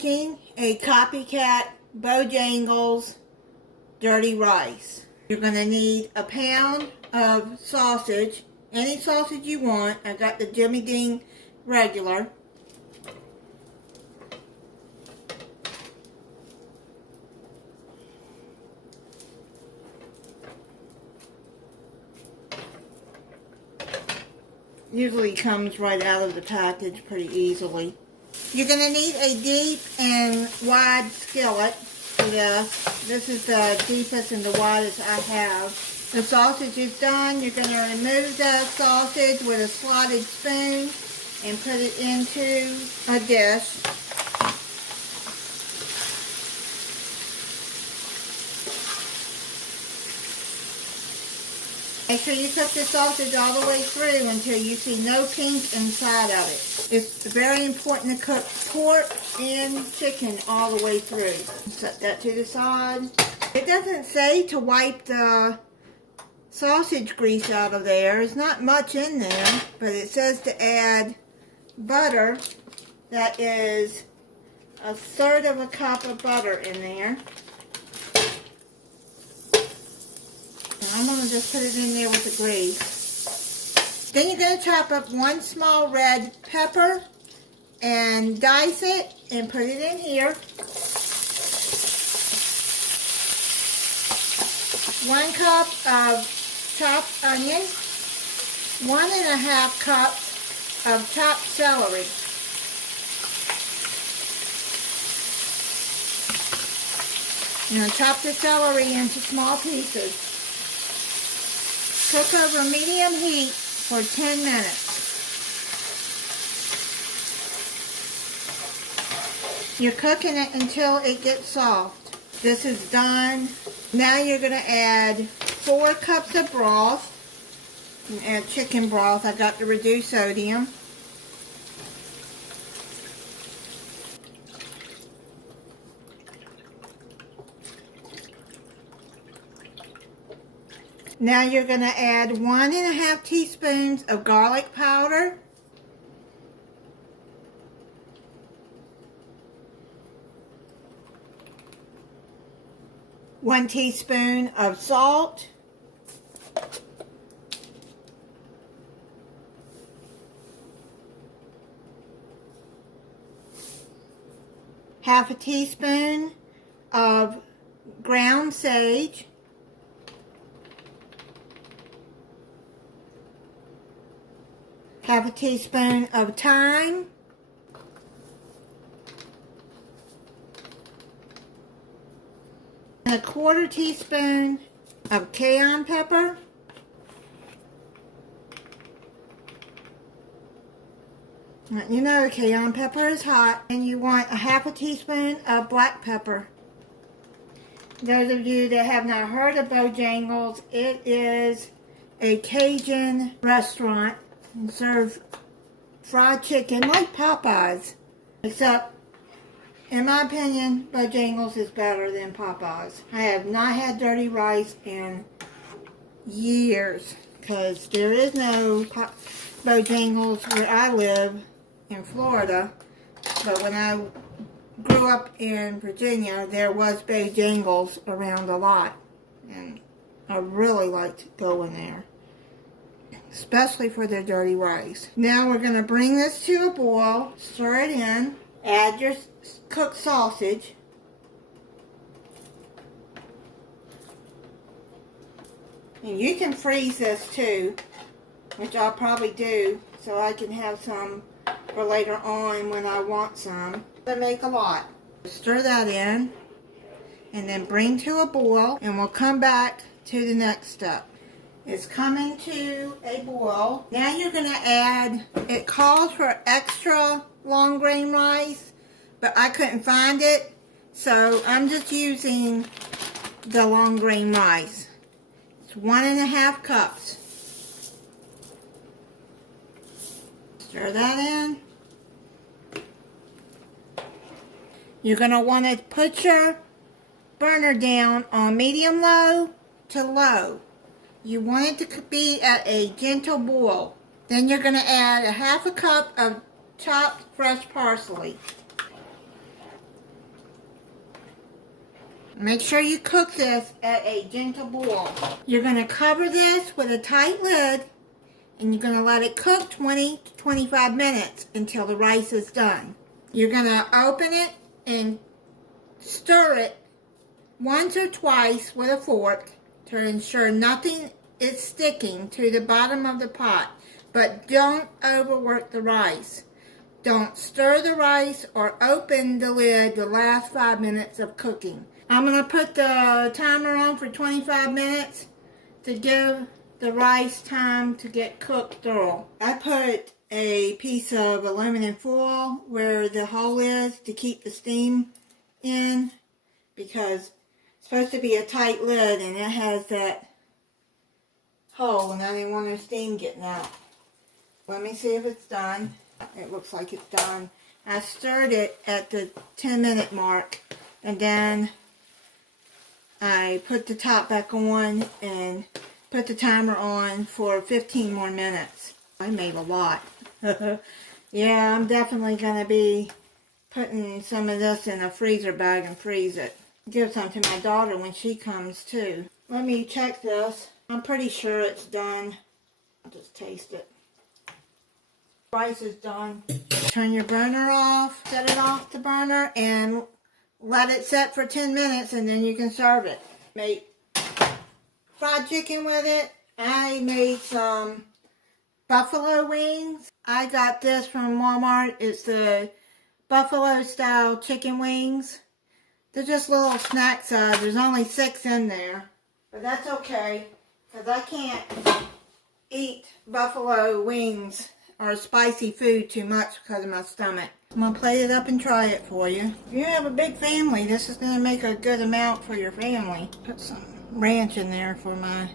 making a Copycat BoJangles dirty rice. You're going to need a pound of sausage, any sausage you want. I got the Jimmy Dean regular. Usually comes right out of the package pretty easily. You're going to need a deep and wide skillet for this. This is the deepest and the widest I have. The sausage is done. You're going to remove the sausage with a slotted spoon and put it into a dish. Make sure you cook the sausage all the way through until you see no pink inside of it. It's very important to cook pork and chicken all the way through. Set that to the side. It doesn't say to wipe the sausage grease out of there. There's not much in there, but it says to add butter. That is 1/3 of a cup of butter in there. I'm going to just put it in there with the grease. Then you're going to chop up 1 small red pepper and dice it and put it in here. 1 cup of chopped onion. 1½ cups of chopped celery. Now chop the celery into small pieces. Cook over medium heat for 10 minutes. You're cooking it until it gets soft. This is done. Now you're going to add 4 cups of broth. You can add chicken broth. I got the reduced sodium. Now you're going to add 1½ teaspoons of garlic powder. One teaspoon of salt. Half a teaspoon of ground sage. Half a teaspoon of thyme. And 1/4 teaspoon of cayenne pepper. You know cayenne pepper is hot. And you want 1/2 teaspoon of black pepper. Those of you that have not heard of BoJangles, it is a Cajun restaurant. And serve fried chicken like Popeyes, except in my opinion BoJangles is better than Popeyes. I have not had dirty rice in years because there is no BoJangles where I live in Florida, but when I grew up in Virginia there was BoJangles around a lot and I really liked going there, especially for their dirty rice. Now we're going to bring this to a boil, stir it in, add your cooked sausage. And you can freeze this too, which I'll probably do so I can have some for later on when I want some. I make a lot. Stir that in and then bring to a boil and we'll come back to the next step. It's coming to a boil. Now you're going to add, it calls for extra long grain rice, but I couldn't find it, so I'm just using the long grain rice. It's 1½ cups. Stir that in. You're going to want to put your burner down on medium low to low. You want it to be at a gentle boil. Then you're going to add 1/2 cup of chopped fresh parsley. Make sure you cook this at a gentle boil. You're going to cover this with a tight lid, and you're going to let it cook 20 to 25 minutes until the rice is done. You're going to open it and stir it once or twice with a fork to ensure nothing is sticking to the bottom of the pot. But don't overwork the rice. Don't stir the rice or open the lid the last 5 minutes of cooking. I'm going to put the timer on for 25 minutes to give the rice time to get cooked through. I put a piece of aluminum foil where the hole is to keep the steam in, because it's supposed to be a tight lid and it has that hole, and I didn't want no steam getting out. Let me see if it's done. It looks like it's done. I stirred it at the 10-minute mark, and then I put the top back on and put the timer on for 15 more minutes. I made a lot. Yeah, I'm definitely going to be putting some of this in a freezer bag and freeze it. Give some to my daughter when she comes too. Let me check this. I'm pretty sure it's done. I'll just taste it. Rice is done. Turn your burner off. Set it off the burner and let it set for 10 minutes, and then you can serve it. Make fried chicken with it. I made some buffalo wings. I got this from Walmart. It's the buffalo style chicken wings. They're just little snack size. There's only 6 in there. But that's okay, because I can't eat buffalo wings or spicy food too much because of my stomach. I'm going to plate it up and try it for you. If you have a big family, this is going to make a good amount for your family. Put some ranch in there for my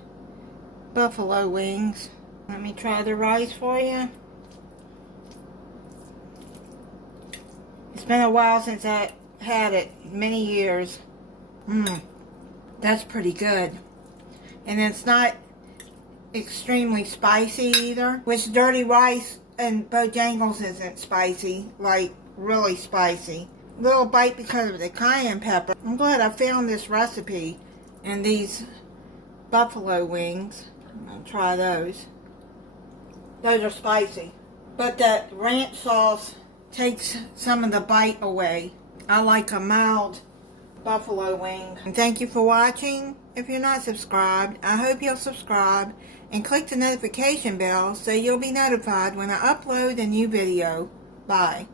buffalo wings. Let me try the rice for you. It's been a while since I had it. Many years. That's pretty good. And it's not extremely spicy either. Which dirty rice and BoJangles isn't spicy, like really spicy. Little bite because of the cayenne pepper. I'm glad I found this recipe and these buffalo wings. I'm gonna try those. Those are spicy, but that ranch sauce takes some of the bite away. I like a mild buffalo wing. And thank you for watching. If you're not subscribed, I hope you'll subscribe and click the notification bell so you'll be notified when I upload a new video. Bye.